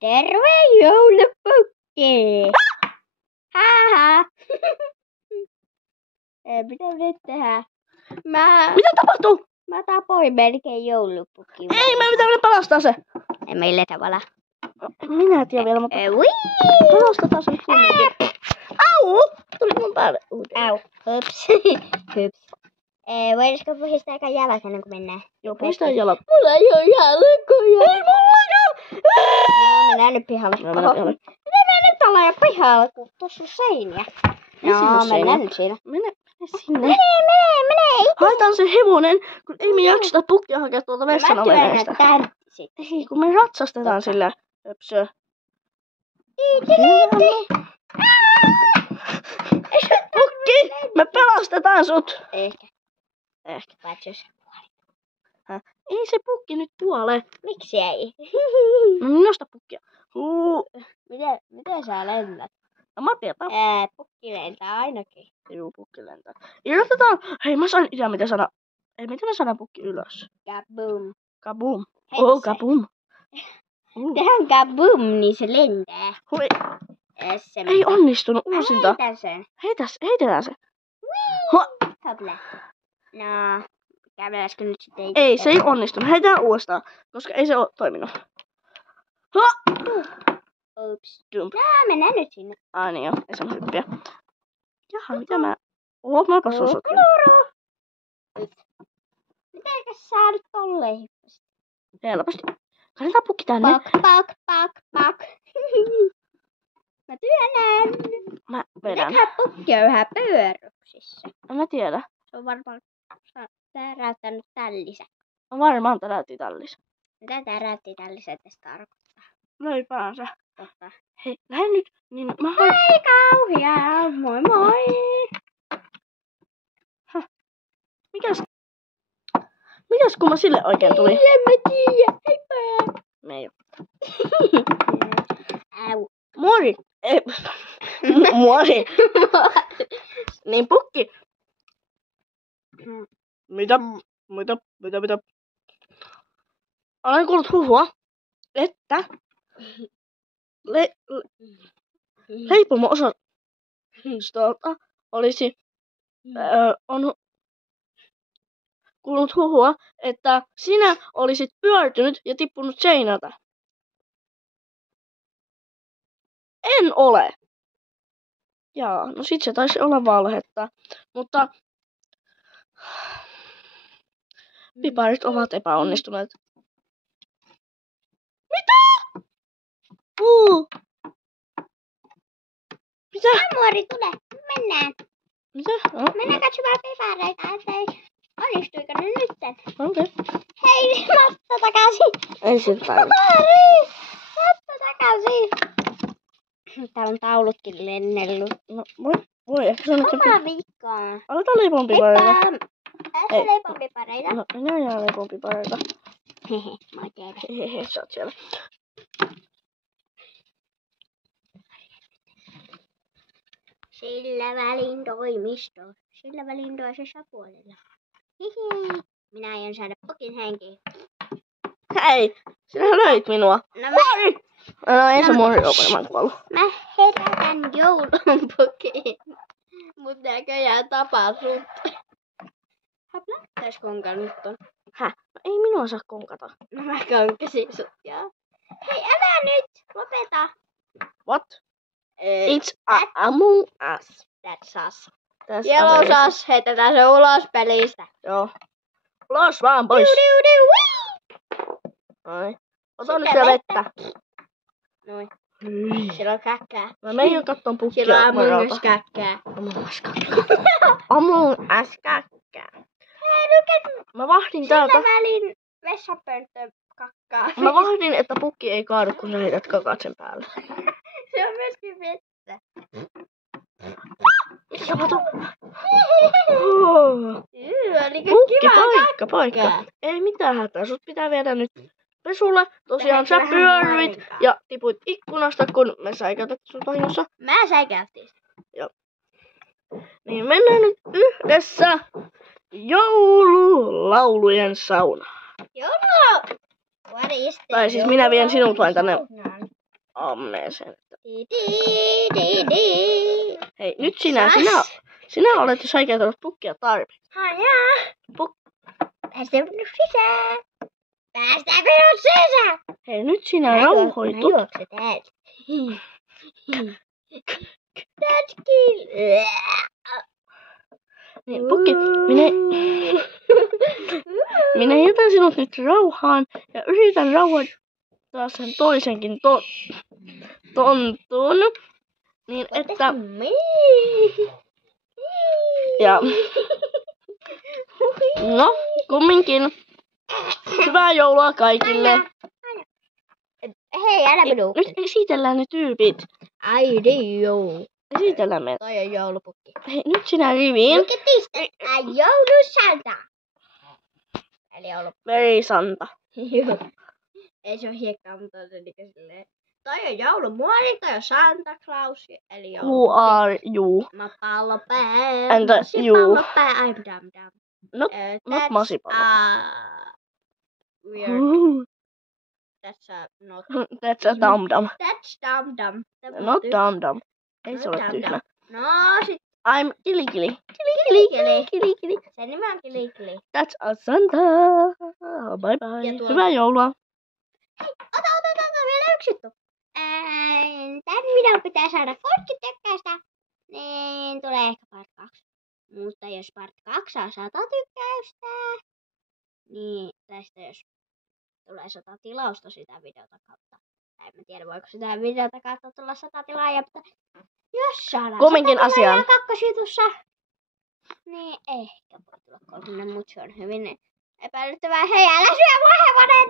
Terve joulupukki! Haha! Mitä me nyt tehdään? Mitä tapahtuu? Mä tapoin melkein joulupukki. Ei, me pitää vielä pelastaa se. Ei millä tavalla. Minä en tiedä vielä, mutta Wii! pelastetaan se nyt kumminkin. Au! Tuli mun päälle. Au. Hups. Hups. Voisiko puhistaa aika jalat ennen kuin mennään? Joo, puhistaa jalat. Mulla ei oo jalkoja. Ei mulla No, mennään nyt pihalle. No, mennään pihalle. Mitä me nyt ollaan jo pihalla, kun tuossa on seiniä? No, mennään nyt siinä. Mene sinne. Mene. Haetaan se hevonen, kun ei me jakseta pukkia hakea tuolta vessan oveneesta. Ei, kun me ratsastetaan sillä höpsö. Pukki, me pelastetaan sut. Ehkä. Patsos. Ei se pukki nyt kuole. Miksi ei? No nosta pukkia. Miten sä lennät? No mä tiedän. Pukki lentää ainakin. Juu, pukki lentää. Irrotetaan. Hei, mä sain idea, miten saada. Ei, miten mä saadaan pukki ylös? Kaboom. Kaboom. Hei, Oh, se. kaboom. Tehdään kaboom, niin se lentää. Hui. Se Ei onnistunut. Uusinta. Heitän sen. Heitetään se. Hopla. No, käveläskö nyt sitten Ei, se ei onnistunut. Heitetään uudestaan, koska ei se ole toiminut. Oops. Dump. No, mennään nyt sinne. Ai niin joo, ei saa hyppiä. Jaha, mitä mä... Mä passun sotkin. Mitenkäs sä nyt tolleen hyppäsit? Helposti. Kannetaan pukki tänne. Pak. Mä työnnän. Mä vedän. Mitähän pukki on vähän pyörryksissä? En mä tiedä. Se on varmaan täräyttänyt tällisen. On varmaan täräytti tallis. Mitä täräytti tällisen tästä tarkoittaa? Löi päänsä. Totta. Hei, lähde nyt. Niin mä Ei kauhia. Moi moi. Mikäs kun mä sille oikein tuli? En mä tiedä. Heippa. Me ei oo. Au. Mori! Ei. Mori! Niin pukki. Mitä? Olen kuullut huhua, että leipomo-osastolta olisi on kuullut huhua, että sinä olisit pyörtynyt ja tippunut seinältä. En ole. Jaa, no sit se taisi olla valhetta, mutta piparit ovat epäonnistuneet. Mitä? Mitä? Muori, tule. Mennään. Mitä? No. Mennään katsomaan pipareita, ettei onnistuiko ne nytten. Okei. Hei, Matto takaisin. Ei siltä päivä. Mari! Matto takaisin. Täällä on taulutkin lennellyt. No, voi ehkä sanoa, että Oma viikkoa. aletaan leipon pipareita. Tässä leipon pipareita. No, minä jään leipon pipareita. Hehe, moi teille. Hehehe, sä oot siellä. Sillä välin toimisto. Sillä välin toisessa puolella. Hihi. Minä aion saada pukin henkiin. Hei, sinä löit minua. No Mori! No ei se mori ole, mä en kuollut. mä herätän joulun pukin. Mut näköjään tapaa sut. Hopla, täs konkannut ton. Häh? No ei minua saa konkata. No mä konkasin sut, joo. Hei, älä nyt! Lopeta! What? It's Among Us. That's us. Tässä Yellow Amerikassa. sauce, heitetään se ulos pelistä. Joo. Ulos vaan pois. Noin. Ota nyt sitä vettä. Noin. Hyi. Sillä on käkkää. Mä menen jo katton pukkia. Sillä on Maralta. mungas käkkää. Among Us käkkää. Among Us käkkää. Hei, lykä! Mä vahdin Sillä täältä. välin vessapönttö kakkaa. Mä vahdin, että pukki ei kaadu, kun sä heität kakat sen päälle. Se on myöskin vettä. Mitä tapahtuu? Oliko Pukki, kiva paikka. Ei mitään hätää. Sut pitää viedä nyt pesulle. Tosiaan sä Vähän pyöryit aikaa. ja tipuit ikkunasta, kun me säikäytettiin sut vahingossa. Mä säikäyttiin. Niin mennään nyt yhdessä joululaulujen saunaan. Joulu! What is Tai siis minä vien sinut vain tänne. ammeeseen. Di. Hei, nyt sinä olet jo säikäytellyt pukkia tarpeeksi. Päästäänkö minut sisään? Päästäänkö minut sisään? Hei, nyt sinä rauhoitut. Mä juoksen täältä. That's kill. Niin, pukki, minä jätän sinut nyt rauhaan ja yritän rauhoittaa sen toisenkin tontun. Niin, että... Ja... No, kumminkin. Hyvää joulua kaikille. Hei, älä minua. Nyt esitellään ne tyypit. Ai niin joo. Esitellään me. Toi on joulupukki. Hei, nyt sinä riviin. Look at this. Joulusanta. Eli joulupukki. Verisanta. Joo. Ei se ole hiekkaa, mutta on se niinku silleen. Toi on joulumuori, toi on Santa Claus. Eli joulupukki. Who are you? Mä pallopää. And you. Pallopää. I'm dumb. Not masipallo. Weird. That's not. That's a dum-dum. That's dum-dum. Not dum-dum. Ei se ole tyhmä. No sit. I'm Kilikili. Kilikili. Sen nimi on Kilikili. That's a Santa. Bye bye. Hyvää joulua. Ota vielä yksi juttu. Tän videon pitää saada 30 tykkäystä. Niin tulee ehkä part 2. Mutta jos part 2 saa 100 tykkäystä. Niin tästä jos tulee 100 tilausta sitä videota kautta. En mä tiedä voiko sitä videota kautta tulla 100 tilaajaa. Mutta jos saadaan kumminkin 100 tilaajaa asiaan. kakkosjutussa. Niin ehkä voi tulla 3, mutta se on hyvin epäilyttävää. Hei, älä syö mun hevonen!